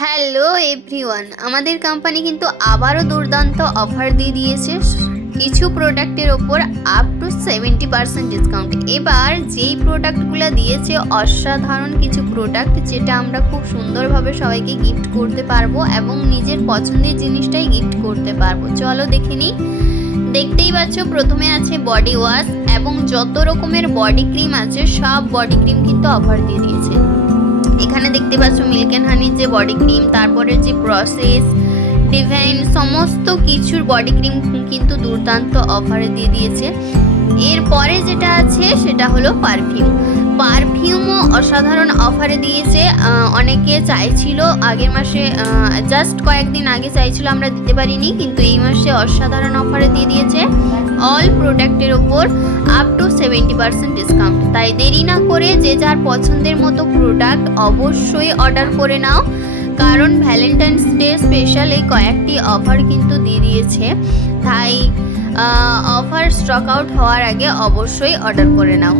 Hello everyone, আমাদের company কিন্তু আবারও দুর্দান্ত অফার দিয়ে দিয়েছে কিছু প্রোডাক্টের ওপর আপ টু 70% ডিসকাউন্ট। এবার যেই প্রোডাক্টগুলো দিয়েছে অসাধারণ কিছু প্রোডাক্ট, যেটা আমরা খুব সুন্দরভাবে সবাইকে গিফট করতে পারবো এবং নিজের পছন্দের জিনিসটাই গিফট করতে পারবো। চলো দেখে নিই। দেখতেই পাচ্ছ, প্রথমে আছে বডি ওয়াশ এবং যত রকমের বডি ক্রিম আছে সব বডি ক্রিম কিন্তু অফার দিয়ে দিয়েছে। এখানে দেখতে পাচ্ছ মিল্ক অ্যান্ড হানির যে বডি ক্রিম, তারপরে যে প্রসেস, ডিভাইন, সমস্ত কিছুর বডি ক্রিম কিন্তু দুর্দান্ত অফারে দিয়ে দিয়েছে। এরপরে যেটা আছে সেটা হলো পারফিউমও অসাধারণ অফারে দিয়েছে। অনেকে চাইছিল আগের মাসে, জাস্ট কয়েকদিন আগে চাইছিল, আমরা দিতে পারিনি, কিন্তু এই মাসে অসাধারণ অফারে দিয়ে দিয়েছে অল প্রোডাক্টের ওপর আপ টু 70% ডিসকাউন্ট। তাই দেরি না করে যে যার পছন্দের মতো প্রোডাক্ট অবশ্যই অর্ডার করে নাও, কারণ ভ্যালেন্টাইন্স ডে স্পেশাল এই কয়েকটি অফার কিন্তু দিয়ে দিয়েছে। তাই অফার স্টক আউট হওয়ার আগে অবশ্যই অর্ডার করে নাও।